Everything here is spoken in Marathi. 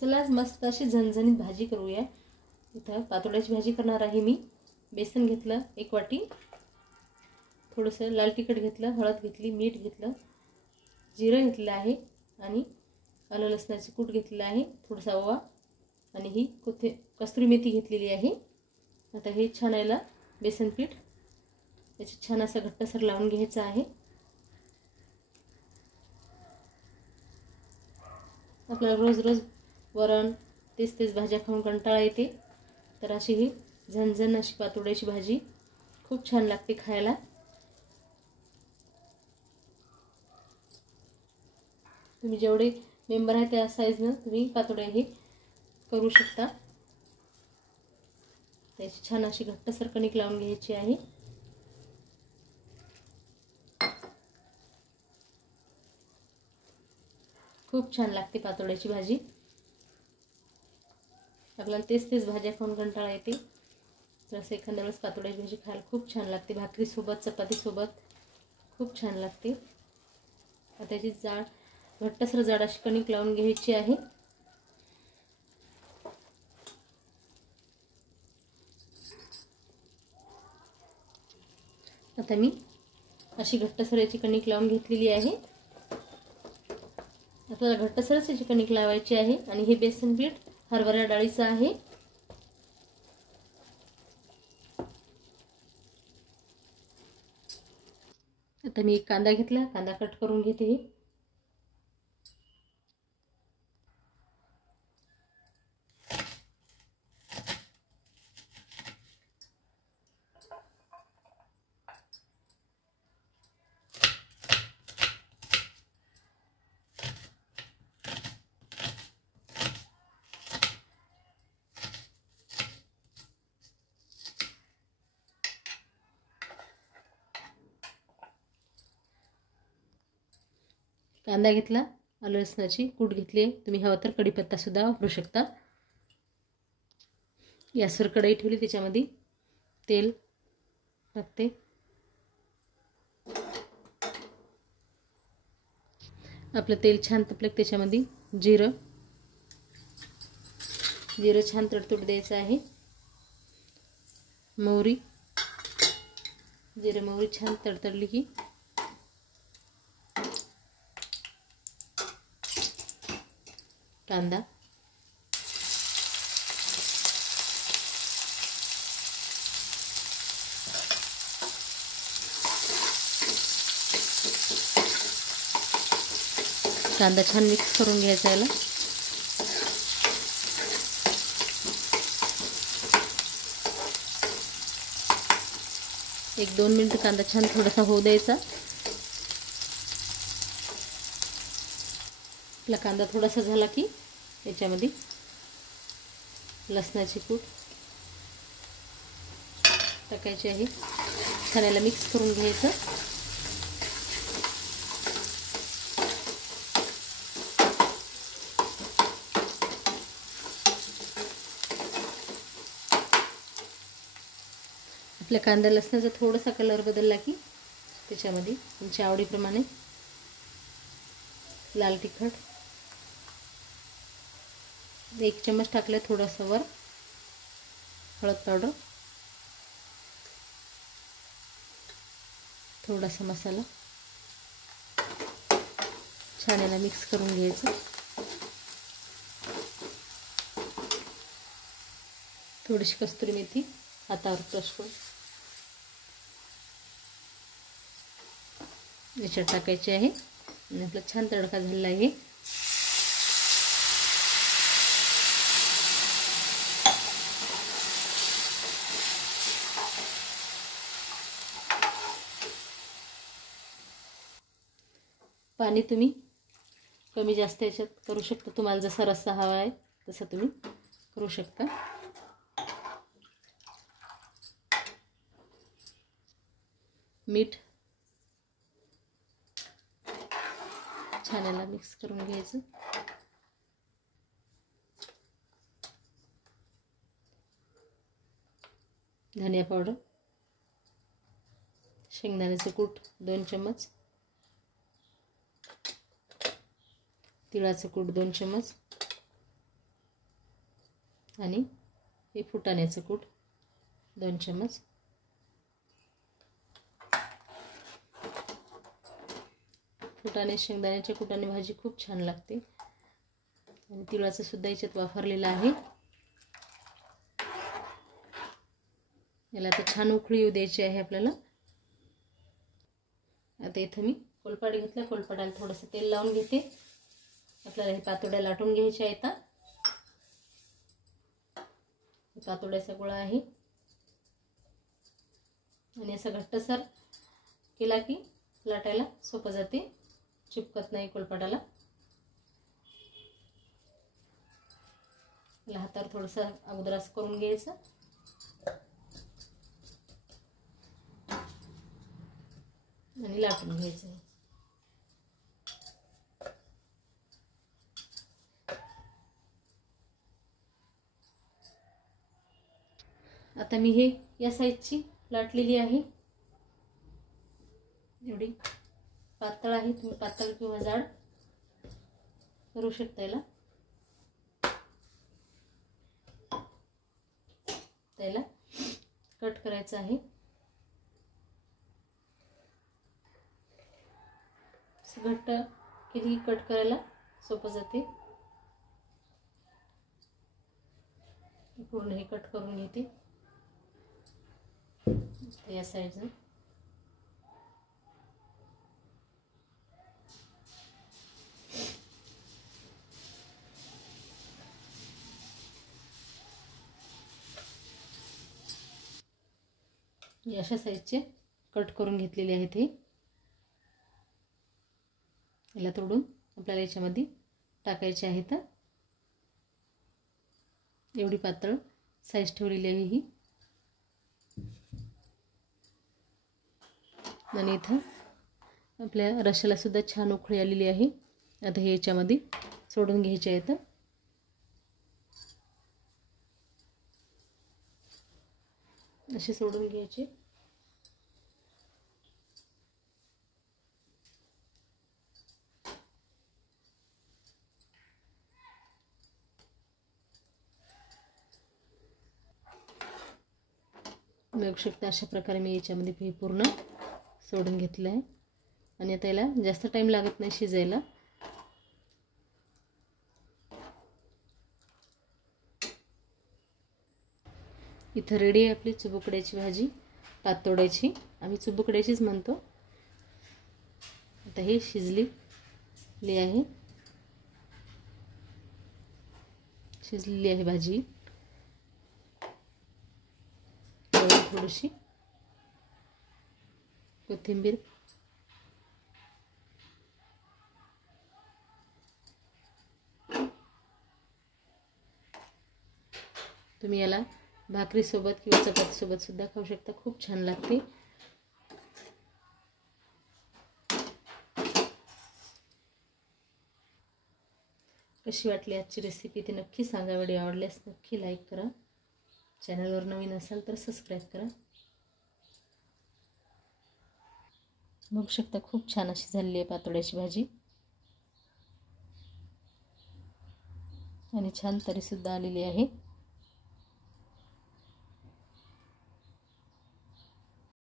चला आज मस्त अशी झणझणीत भाजी करूया। इथं पातोड्याची भाजी करणार आहे मी। बेसन घेतलं 1 वाटी, थोडंसं लाल तिखट घेतलं, हळद घेतली, मीठ घेतलं, जिरं घेतलं आहे आणि आलं लसणाची कूट घेतलेलं आहे, थोडासा ओवा आणि ही कस्तुरी मेथी घेतलेली आहे। आता हे छान याला बेसन पीठ याची छान असं घट्टसर लावून घ्यायचं आहे। आपल्याला रोज रोज वरण तेच भाज्या खाऊन कंटाळा येते, तर अशी ही झणझण अशी पातोड्याची भाजी खूप छान लागते खायला। तुम्ही जेवढे मेंबर आहे त्या साईजने तुम्ही पातोड्या हे करू शकता। त्याची छान अशी घट्टसर कणिक लावून घ्यायची आहे। खूप छान लागते पातोड्याची भाजी। आपल्याला तेच भाज्या खाऊन कंटाळा येते, तर असं एखाद्या वेळेस पातोड्याची भाजी खायला खूप छान लागते। भाकरी सोबत चपाती सोबत खूप छान लागते। आता त्याची घट्टसर जाड अशी कणिक लावून घ्यायची आहे। आता मी अशी घट्टसर याची कणिक लावून घेतलेली आहे। आपल्याला घट्टसरच याची कणिक लावायची आहे आणि हे बेसन पीठ हरभरा डाळीचं आहे। आता मी एक कांदा घेतला, कांदा कट करून घेते। कांदा घेतला, आलं लसणाची कूट घेतली, तुम्ही हवं तर कढीपत्ता सुद्धा वापरू शकता। गॅसवर कढई ठेवली, त्याच्यामध्ये तेल टाकते। आपलं तेल छान तपलं, त्याच्यामध्ये जिरं छान तडतड द्यायचं आहे। मोहरी, जिरं मोहरी छान तडतडली की कांदा, कांदा छान मिक्स करून घ्यायचा याला। एक 2 मिनिट कांदा छान थोडासा होऊ द्यायचा। आपला कांदा थोडासा झाला की याच्यामध्ये लसणाची कूट टाकायची आहे, छान याला मिक्स करून घ्यायचं। आपल्या कांदा लसणाचा थोडासा कलर बदलला की त्याच्यामध्ये तुमच्या आवडीप्रमाणे लाल तिखट 1 चम्मच टाकले, थोडासा वर हळद पावडर, थोडासा मसाला, छान याला मिक्स करून घ्यायचं। थोडीशी कस्तुरी मेथी हातावर क्रश करून याच्यात टाकायची आहे आणि आपला छान तडका झालेला आहे। पाणी तुम्ही कमी जास्त याच्यात करू शकता, तुम्हाला जसा रस्सा हवा आहे तसा तुम्ही करू शकता। मीठ छान याला मिक्स करून घ्यायचं। धनिया पावडर, शेंगदाण्याचे कूट 2 चम्मच, तिळाचं कूट 2 चम्मच, आणि हे फुटाण्याचं कूट 2 चम्मच. फुटाणे शेंगदाण्याच्या कुटाने भाजी खूप छान लागते. आणि तिळाचं सुद्धा याच्यात वापरलेलं आहे. याला आता छान उकळी येऊ द्यायची आहे आपल्याला. आता इथं मी कोलपाट घेतला. कोलपाटाला थोडंसं तेल लावून घेते. आपल्याला हे पातोड्या लाटून घ्यायच्या आहेत. पातोड्याचा गोळा आहे आणि असं घट्टसर केला की लाटायला सोपं जाते, चिपकत नाही कोलपाटाला. हातावर थोडंसं अगोदर असं करून घ्यायचं आणि लाटून घ्यायचं. आता मी हे या साईजची लाटलेली आहे. एवढी पातळ आहे. तुम्ही पातळ किंवा जाड करू शकता. त्याला कट करायचं आहे. घट्ट केली कट करायला सोपं जाते. पूर्ण हे कट करून घेते या साईडनं. अशा साईजचे कट करून घेतलेले आहेत. हे याला तोडून आपल्याला याच्यामध्ये टाकायचे आहेत. एवढी पातळ साईज ठेवलेली आहे ही. आणि इथं आपल्या रश्याला सुद्धा छान उकळी आलेली आहे. आता हे याच्यामध्ये सोडून घ्यायचे आहेत. असे सोडून घ्यायचे. बघू शकता अशा प्रकारे मी याच्यामध्ये हे पूर्ण सोडून घेतलं आहे. आणि आता याला जास्त टाइम लागत नाही शिजायला. इथं रेडी आहे आपली चुबुकड्याची भाजी, पातोड्याची. आम्ही चुबुकड्याचीच म्हणतो. आता हे शिजलेली आहे. शिजलेली आहे भाजी. थोडीशी कोथिंबीर, तुम्ही याला भाकरी सोबत किंवा चपाती सोबत सुद्धा खाऊ शकता. खूप छान लागते. कशी वाटली आजची रेसिपी ते नक्की सांगा. व्हिडिओ आवडल्यास नक्की लाईक करा. चॅनलवर नवीन असाल तर सबस्क्राईब करा. बघू शकता खूप छान अशी झालेली आहे पातोड्याची भाजी. आणि छान तरी सुद्धा आलेली आहे.